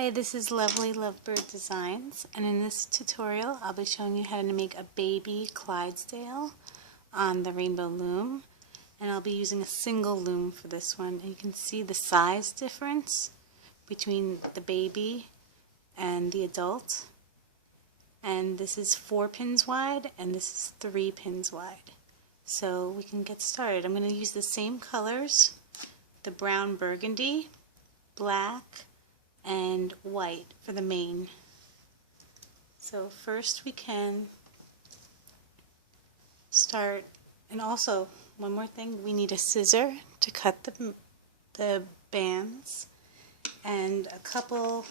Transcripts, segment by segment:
Hi, this is Lovely Lovebird Designs, and in this tutorial I'll be showing you how to make a baby Clydesdale on the Rainbow Loom, and I'll be using a single loom for this one. And you can see the size difference between the baby and the adult, and this is 4 pins wide and this is 3 pins wide. So we can get started. I'm going to use the same colors, the brown burgundy, black, and white for the mane. So first we can start, and also one more thing, we need a scissor to cut the bands and a couple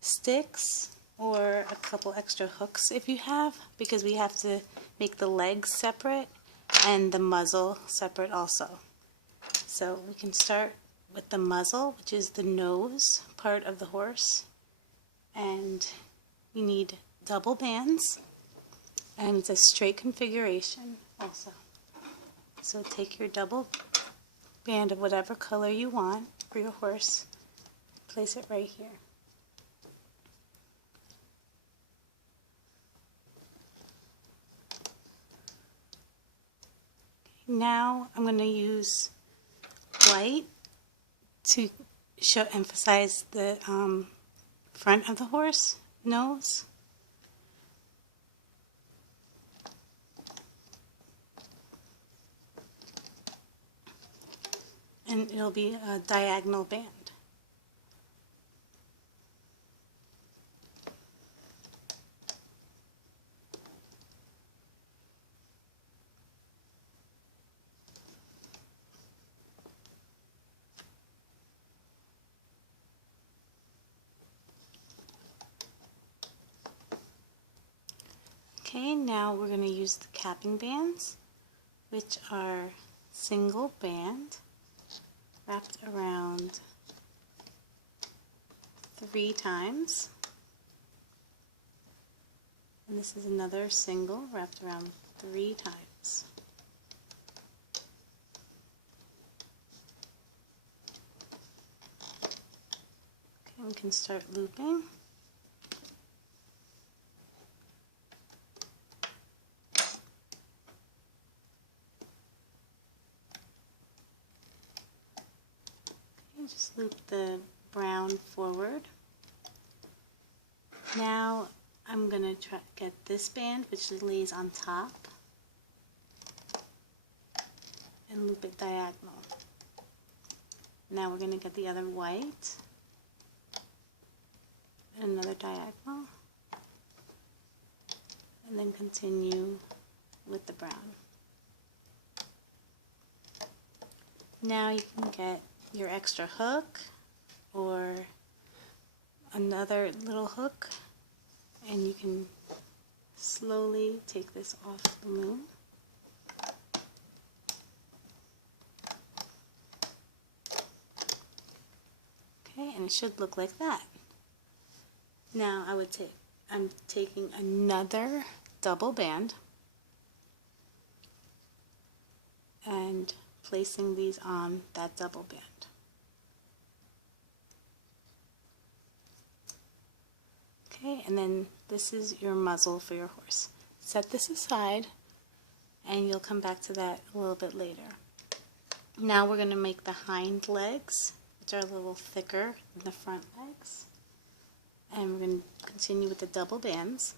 sticks or a couple extra hooks if you have, because we have to make the legs separate and the muzzle separate also. So we can start with the muzzle, which is the nose part of the horse, and you need double bands, and it's a straight configuration also. So take your double band of whatever color you want for your horse, place it right here. Now I'm going to use white to emphasize the front of the horse nose. And it'll be a diagonal band. Okay, now we're going to use the capping bands, which are single band wrapped around 3 times. And this is another single wrapped around 3 times. Okay, we can start looping. Just loop the brown forward. Now I'm going to try get this band, which lays on top, and loop it diagonal. Now we're going to get the other white, and another diagonal, and then continue with the brown. Now you can get your extra hook or another little hook, and you can slowly take this off the loom. Okay, and it should look like that. Now I'm taking another double band and placing these on that double band. Okay, and then this is your muzzle for your horse. Set this aside, and you'll come back to that a little bit later. Now we're going to make the hind legs, which are a little thicker than the front legs. And we're going to continue with the double bands.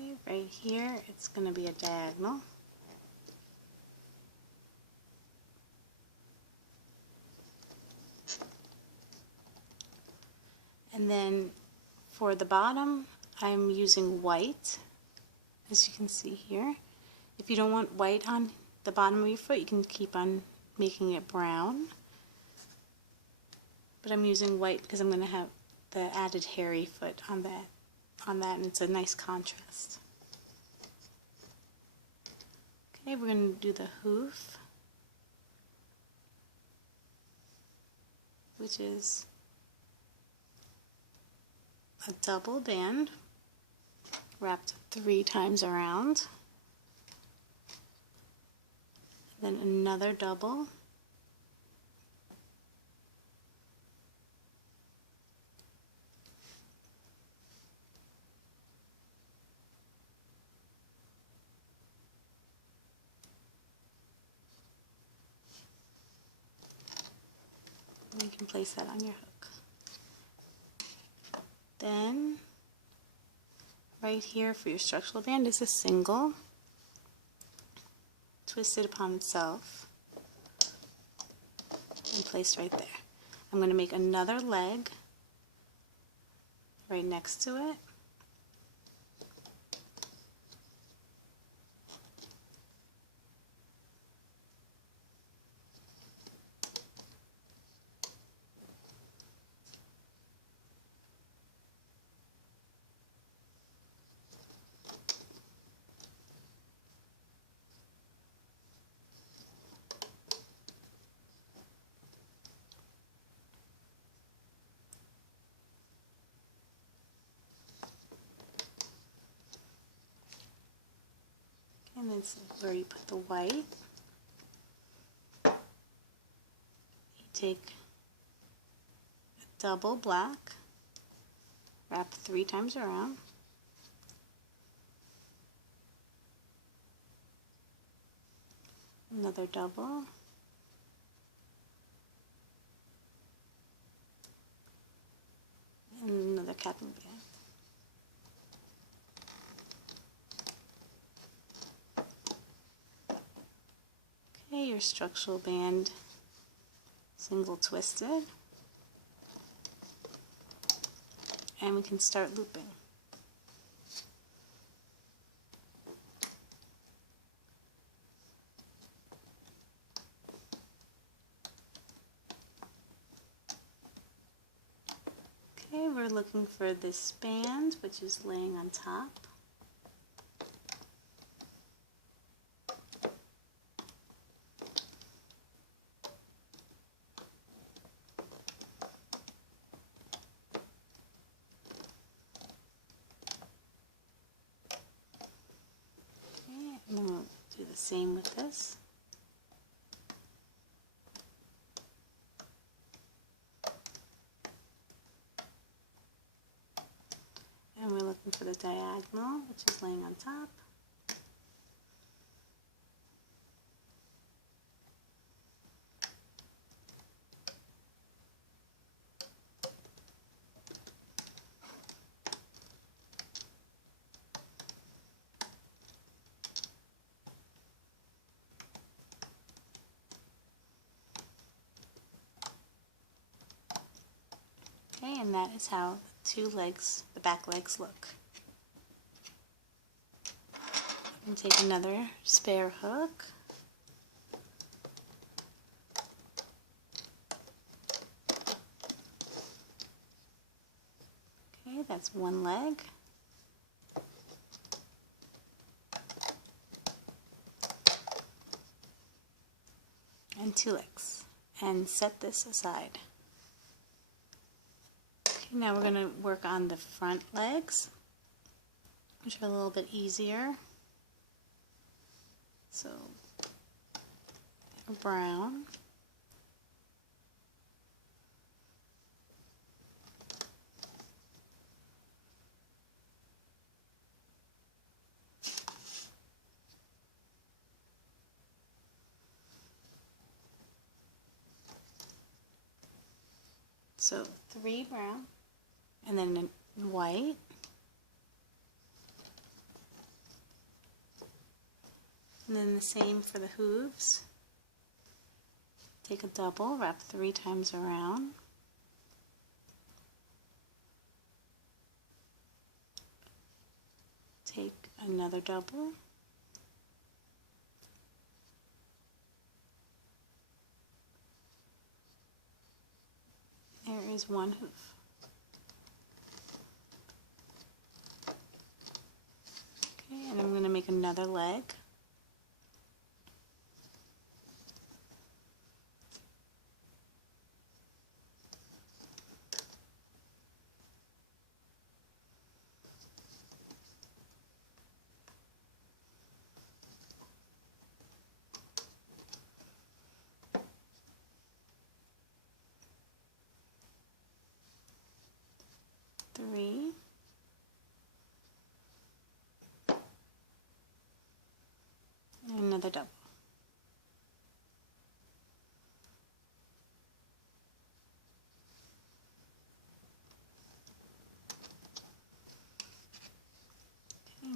Okay, right here it's going to be a diagonal. And then for the bottom, I'm using white, as you can see here. If you don't want white on the bottom of your foot, you can keep on making it brown. But I'm using white because I'm going to have the added hairy foot on that, and it's a nice contrast. Okay, we're going to do the hoof. which is a double band wrapped 3 times around, then another double, and you can place that on your hook. Then right here for your structural band is a single twisted upon itself and placed right there. I'm going to make another leg right next to it. And this is where you put the white. You take a double black, wrap 3 times around, another double, and another capping band. Okay, your structural band single twisted, and we can start looping. Okay, we're looking for this band, which is laying on top. And then we'll do the same with this. And we're looking for the diagonal, which is laying on top. Okay, and that is how the back legs look. And take another spare hook. Okay, that's one leg. And 2 legs. And set this aside. Now we're going to work on the front legs, which are a little bit easier. So, brown. So 3 brown, and then white, and then the same for the hooves. Take a double, wrap 3 times around, take another double, there is 1 hoof. Okay, and I'm going to make another leg.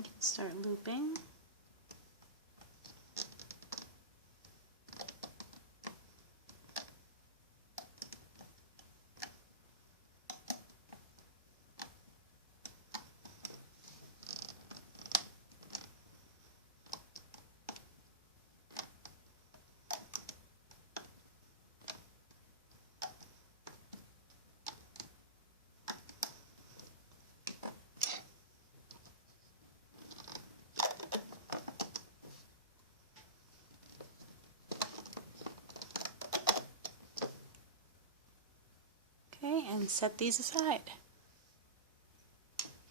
You can start looping. Okay, and set these aside.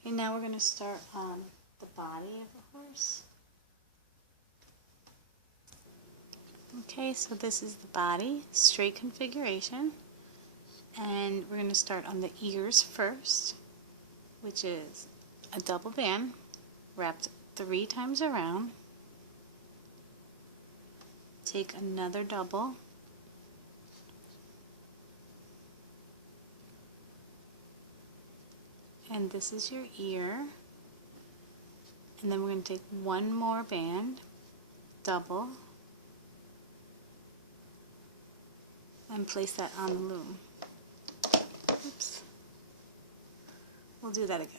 Okay, now we're going to start on the body of the horse. Okay, so this is the body, straight configuration, and we're going to start on the ears first, which is a double band wrapped 3 times around. Take another double, and this is your ear, and then we're going to take one more band, double, and place that on the loom. Oops. We'll do that again.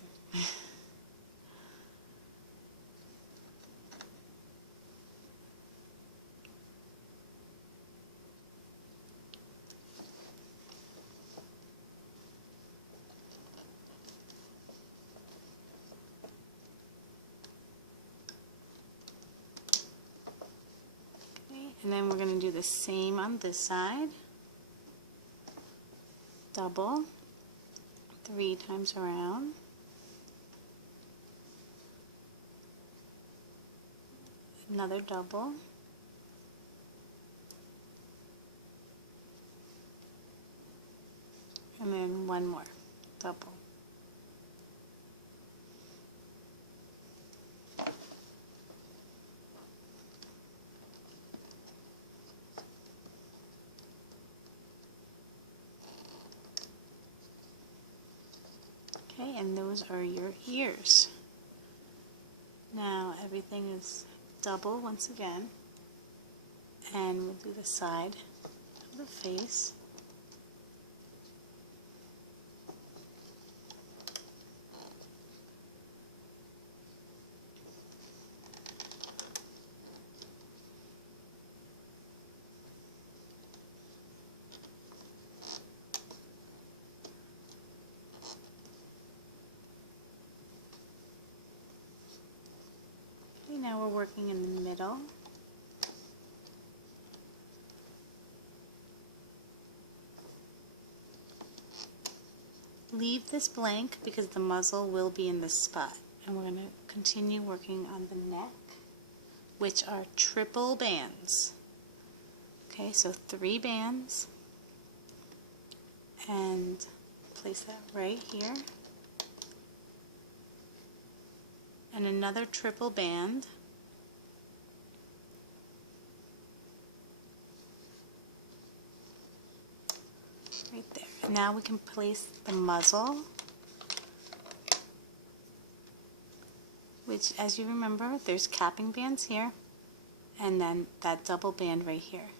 Okay, and then we're going to do the same on this side. Double 3 times around, another double, and then one more double. Okay, and those are your ears. Now everything is double once again, and we'll do the side of the face. Now we're working in the middle. Leave this blank because the muzzle will be in this spot. And we're going to continue working on the neck, which are triple bands. Okay, so 3 bands, and place that right here. And another triple band, right there. Now we can place the muzzle, which, as you remember, there's capping bands here, and then that double band right here.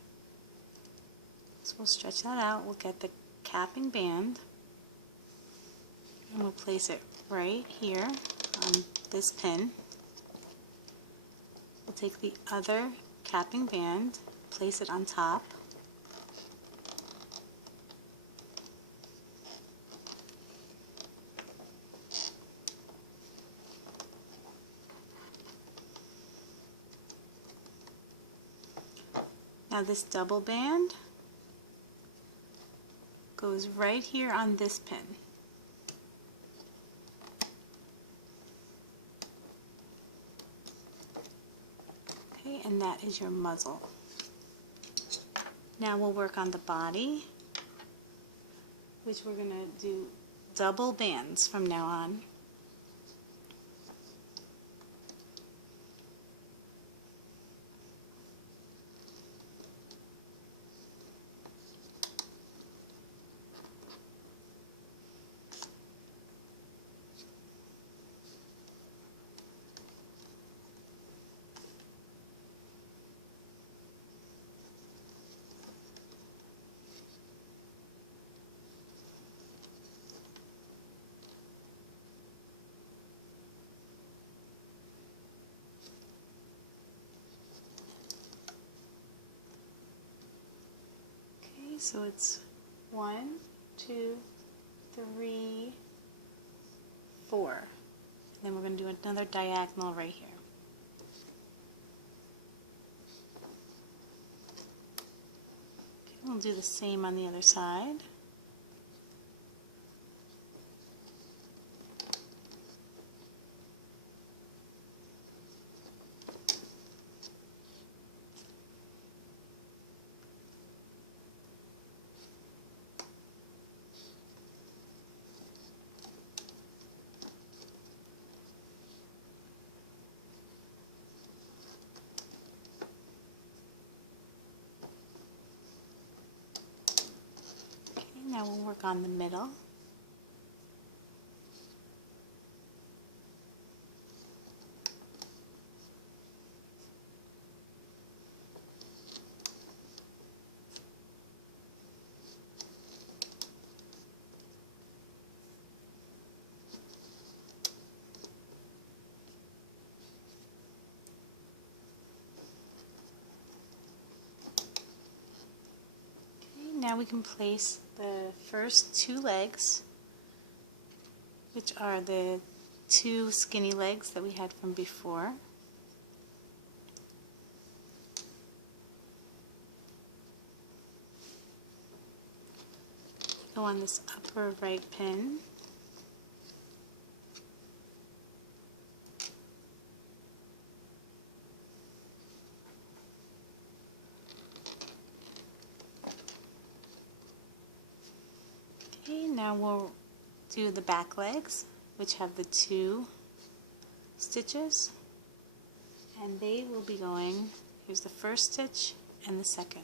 So we'll stretch that out, we'll get the capping band, and we'll place it right here on this pin. We'll take the other capping band, place it on top, now this double band goes right here on this pin. Okay, and that is your muzzle. Now we'll work on the body, which we're going to do double bands from now on. so it's 1, 2, 3, 4. And then we're going to do another diagonal right here. Okay, we'll do the same on the other side. Now we'll work on the middle. Okay, now we can place the first 2 legs, which are the 2 skinny legs that we had from before. Go on this upper right pin. Okay, now we'll do the back legs, which have the 2 stitches, and they will be going, here's the first stitch and the second.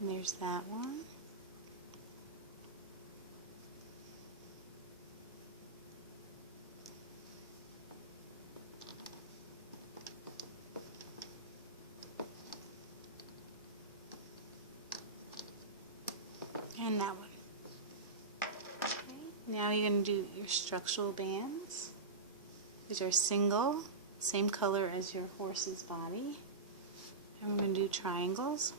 And there's that one. And that one. Okay. Now you're going to do your structural bands, which are single, same color as your horse's body. And we're going to do triangles.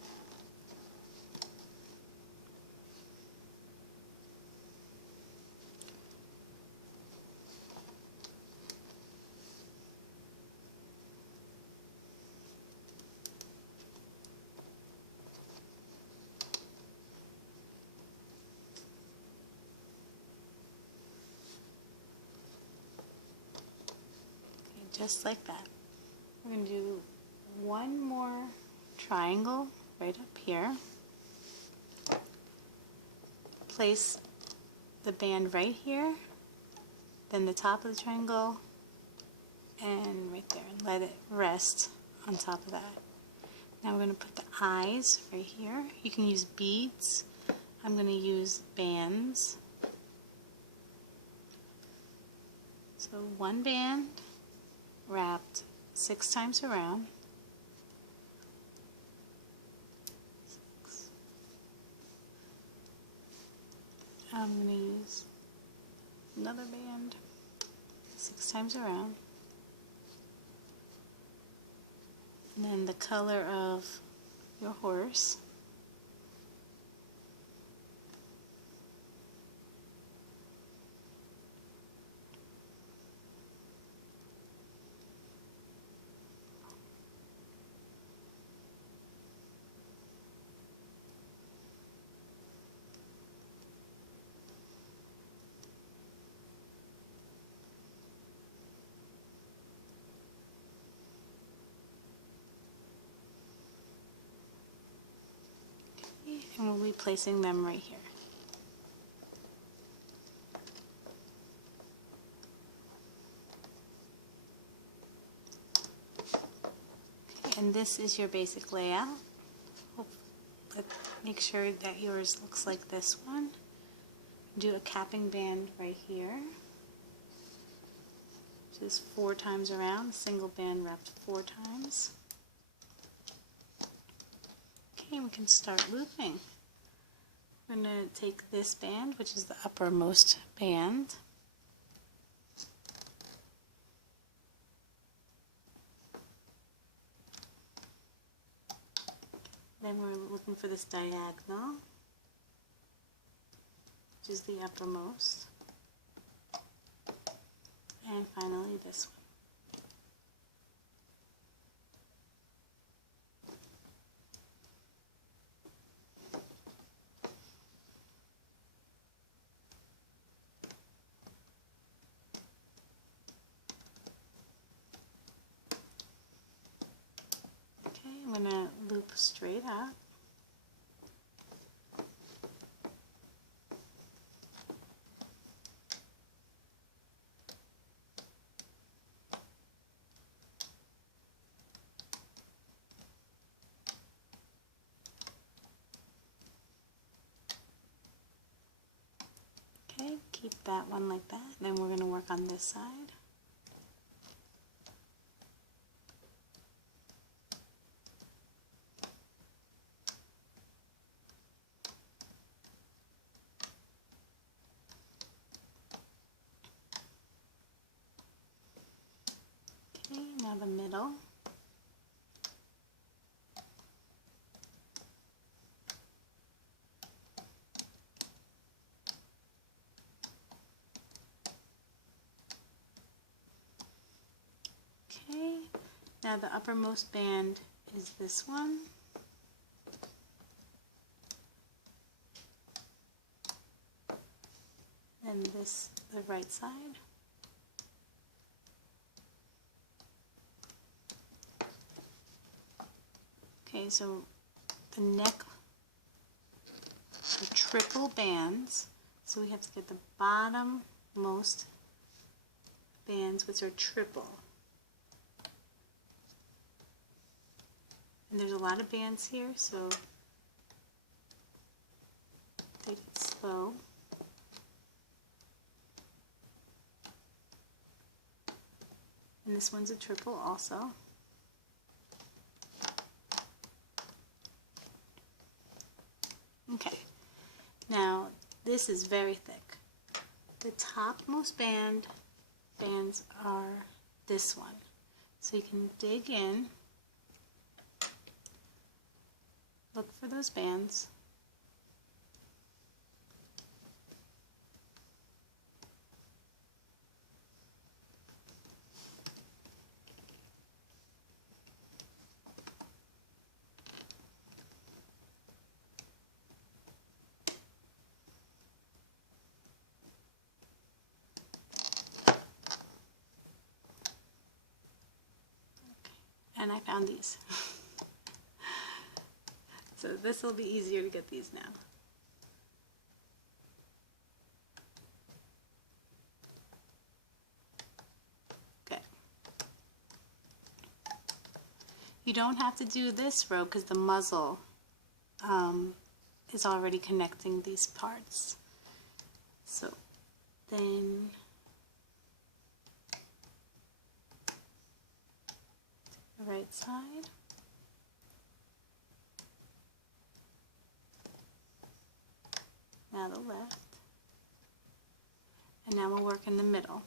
Just like that. We're going to do one more triangle right up here. Place the band right here, then the top of the triangle, and right there, and let it rest on top of that. Now we're going to put the eyes right here. You can use beads. I'm going to use bands. So one band wrapped 6 times around. 6. I'm going to use another band 6 times around. And then the color of your horse. be placing them right here. Okay, and this is your basic layout. Make sure that yours looks like this one. Do a capping band right here. Just 4 times around, single band wrapped 4 times. Okay, we can start looping. We're going to take this band, which is the uppermost band, then we're looking for this diagonal, which is the uppermost, and finally this one. Okay, I'm going to loop straight up. Okay, keep that one like that. Then we're going to work on this side. Okay, now the middle. Okay, now the uppermost band is this one. And this, the right side. Okay, so the neck are triple bands, so we have to get the bottommost bands, which are triple. And there's a lot of bands here, so take it slow. And this one's a triple also. Okay, now this is very thick. The topmost bands are this one. So you can dig in, look for those bands. And I found these. So this will be easier to get these now. Okay. You don't have to do this row because the muzzle is already connecting these parts. So then the right side. Now the left. And now we'll work in the middle.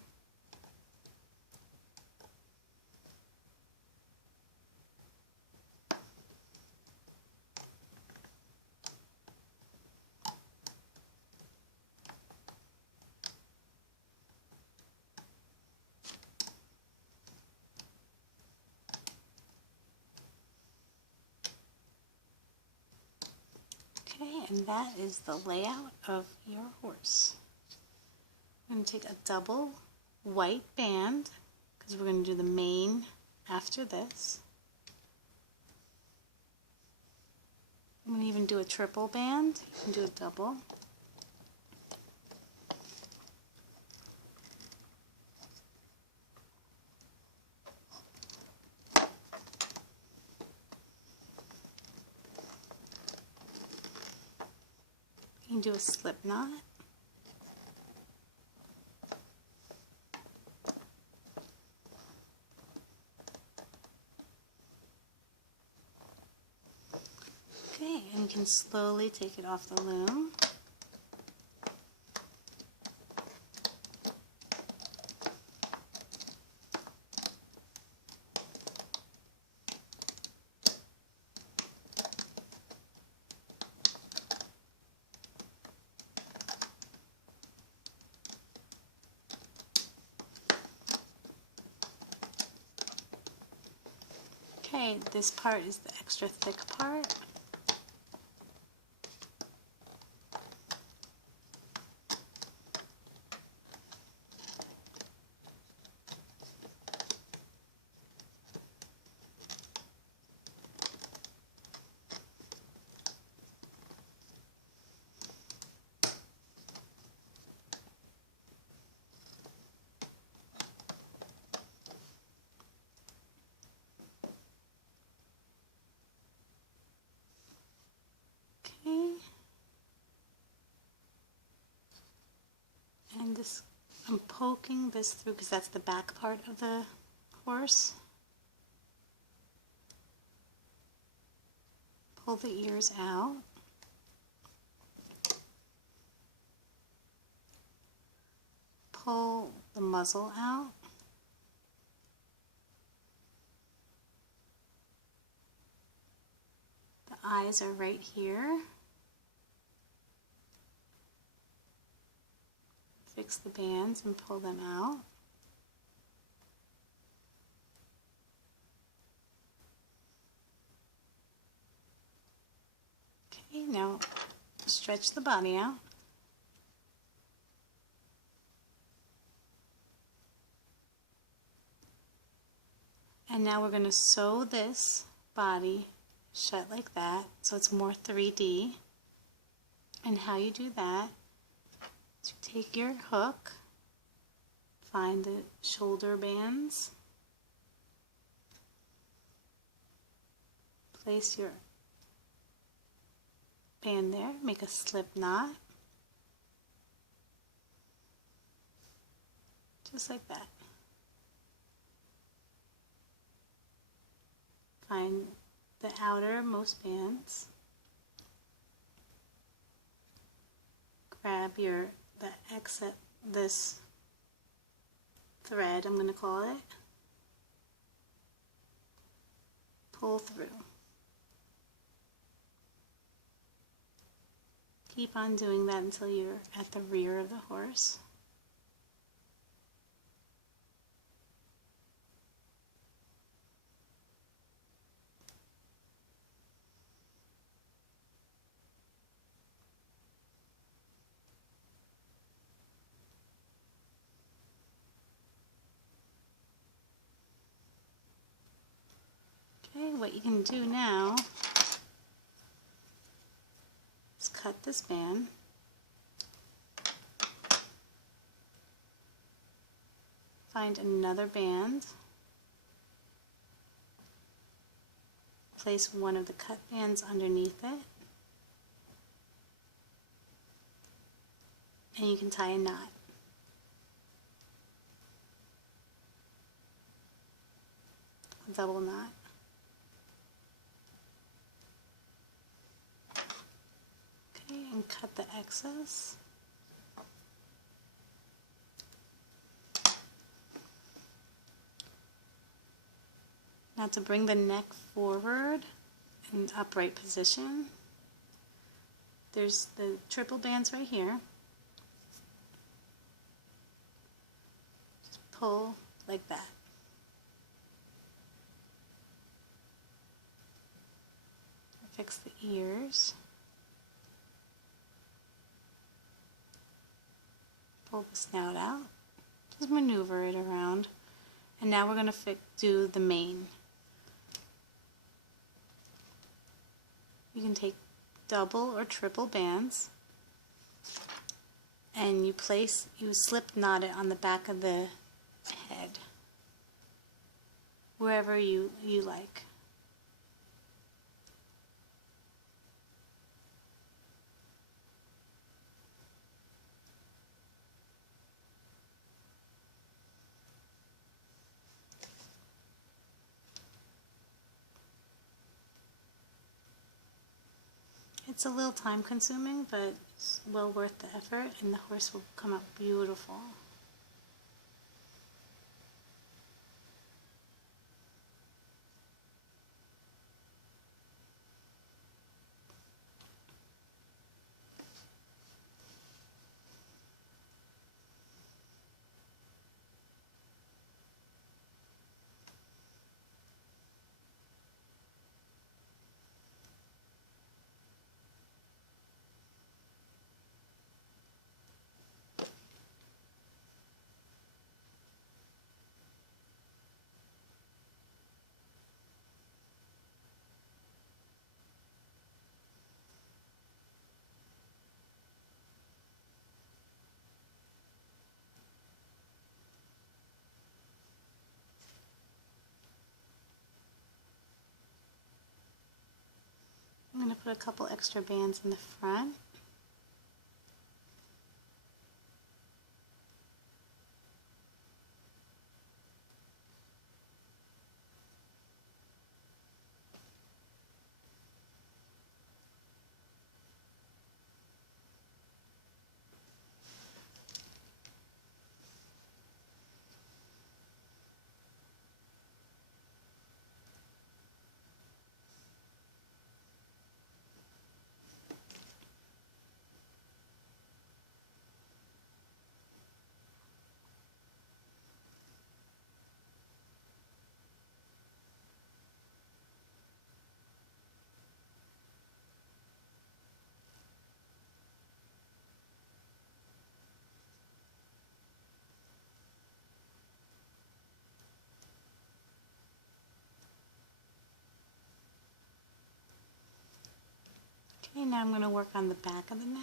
Okay, and that is the layout of your horse. I'm going to take a double white band because we're going to do the mane after this. I'm going to even do a triple band. You can do a double. You can do a slip knot. Okay, and you can slowly take it off the loom. Okay, this part is the extra thick part. And this, I'm poking this through because that's the back part of the horse. Pull the ears out. Pull the muzzle out. The eyes are right here. Fix the bands and pull them out. Okay, now stretch the body out. And now we're going to sew this body shut like that so it's more 3D. And how you do that is you take your hook, find the shoulder bands, place your band there, make a slip knot, just like that. Find the outermost bands, grab the exit, this thread, I'm going to call it, pull through. Keep on doing that until you're at the rear of the horse. Okay, what you can do now is cut this band. Find another band. Place one of the cut bands underneath it. And you can tie a knot. A double knot. Okay, and cut the excess. Now to bring the neck forward in upright position, there's the triple bands right here. Just pull like that. Fix the ears. Pull the snout out. Just maneuver it around. And now we're going to do the mane. You can take double or triple bands, and you slip knot it on the back of the head, wherever you like. It's a little time consuming, but it's well worth the effort, and the horse will come out beautiful. I'm going to put a couple extra bands in the front. Okay, now I'm going to work on the back of the neck.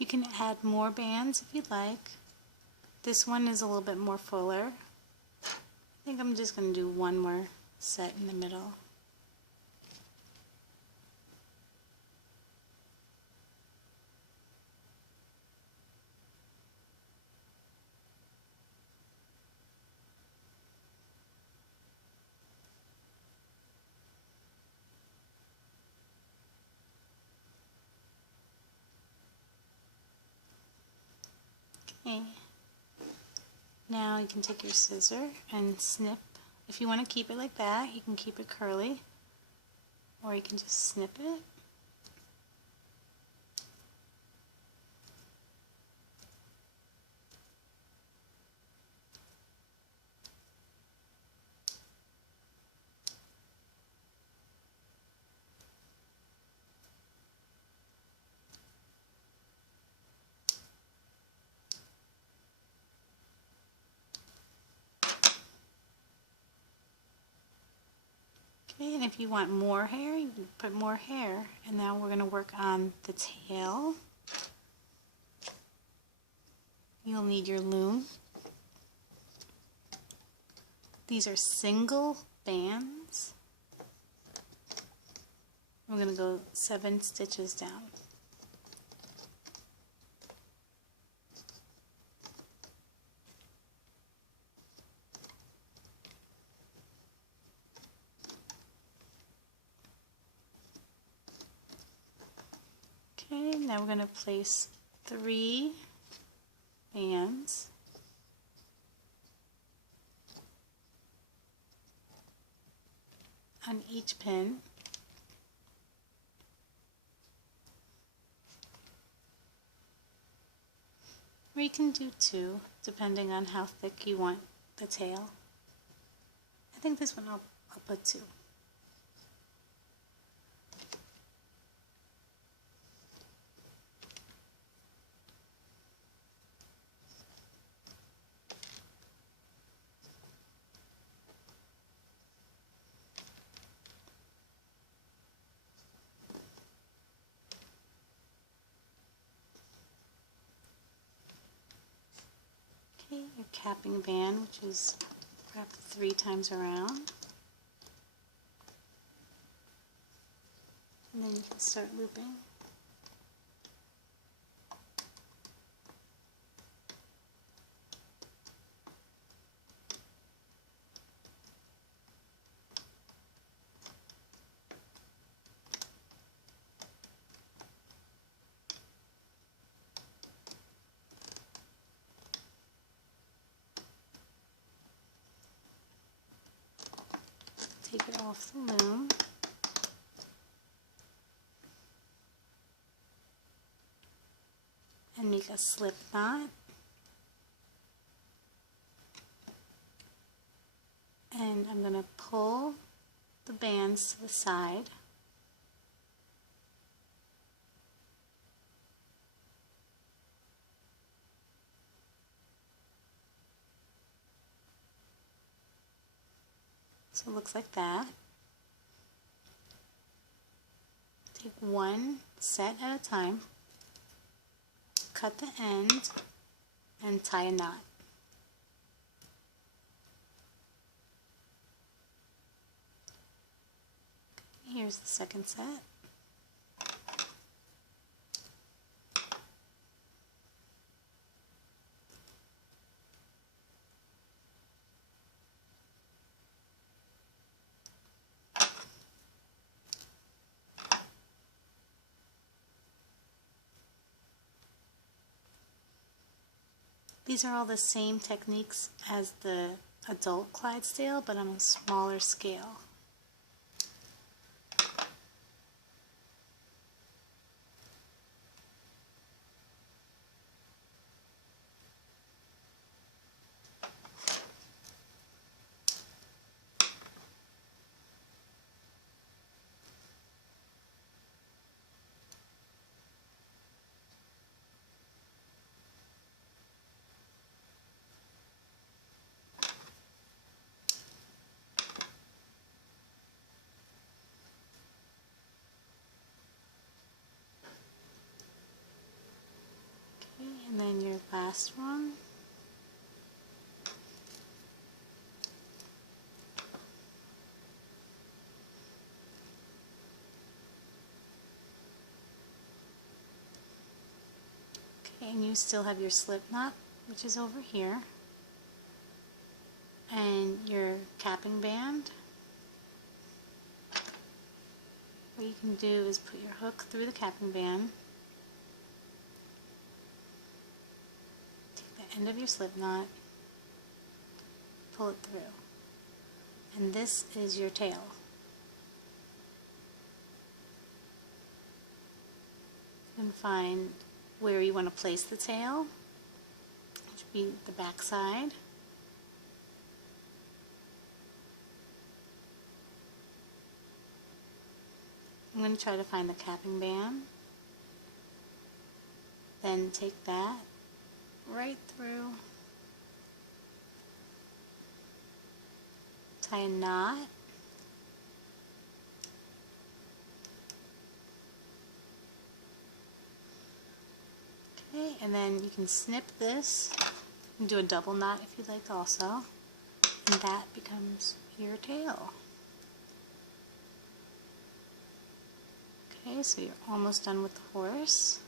You can add more bands if you'd like. This one is a little bit more fuller. I think I'm just going to do one more set in the middle. Okay. Now you can take your scissor and snip. If you want to keep it like that, you can keep it curly, or you can just snip it. Okay, and if you want more hair, you can put more hair. And now we're going to work on the tail. You'll need your loom. These are single bands. We're going to go 7 stitches down. Okay, now we're going to place 3 bands on each pin. Or you can do 2, depending on how thick you want the tail. I think this one I'll put 2. Okay, your capping band, which is wrapped 3 times around. And then you can start looping. Take it off the loom. And make a slip knot. And I'm going to pull the bands to the side. So it looks like that. Take 1 set at a time, cut the end, and tie a knot. Here's the second set. These are all the same techniques as the adult Clydesdale, but on a smaller scale. And then your last one. Okay, and you still have your slip knot, which is over here, and your capping band. What you can do is put your hook through the capping band, take the end of your slip knot, pull it through, and this is your tail. You can find where you want to place the tail, which would be the back side. I'm going to try to find the capping band, then take that right through, tie a knot, okay, and then you can snip this and do a double knot if you'd like also, and that becomes your tail. Okay, so you're almost done with the horse.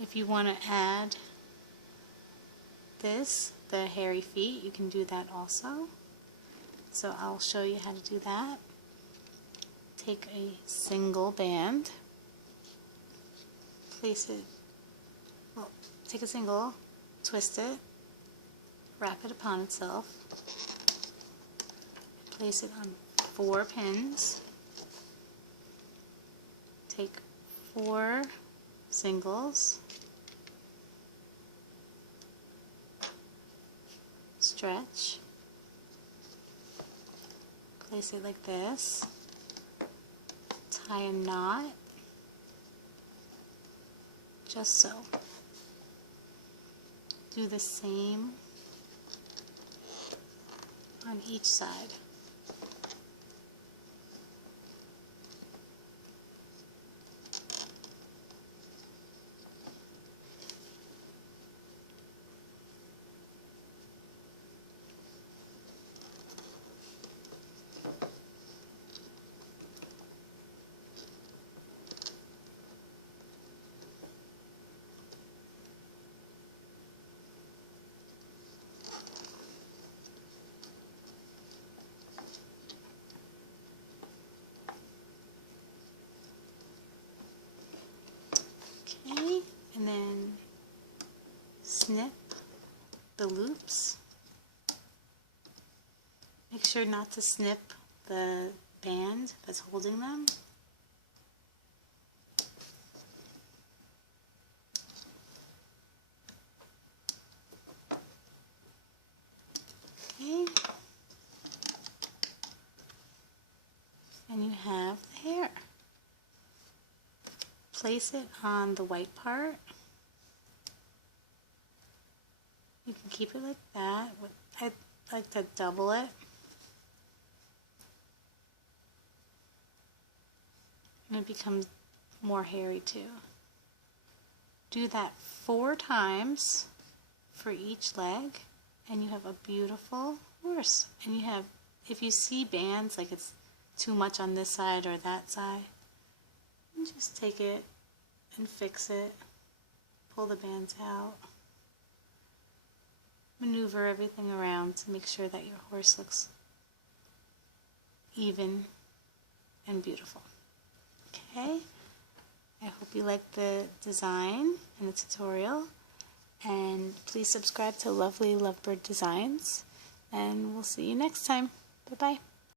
If you want to add this, the hairy feet, you can do that also. So I'll show you how to do that. Take a single band, place it, well, take a single, twist it, wrap it upon itself, place it on 4 pins, take 4 singles, stretch, place it like this, tie a knot, just so. Do the same on each side. Okay, and then snip the loops. Make sure not to snip the band that's holding them. Okay, and you have the hair. Place it on the white part. You can keep it like that. I like to double it. And it becomes more hairy too. Do that 4 times for each leg, and you have a beautiful horse. And you have, if you see bands, like it's too much on this side or that side, just take it and fix it. Pull the bands out. Maneuver everything around to make sure that your horse looks even and beautiful. Okay, I hope you liked the design and the tutorial, and please subscribe to Lovely Lovebird Designs, and we'll see you next time. Bye-bye.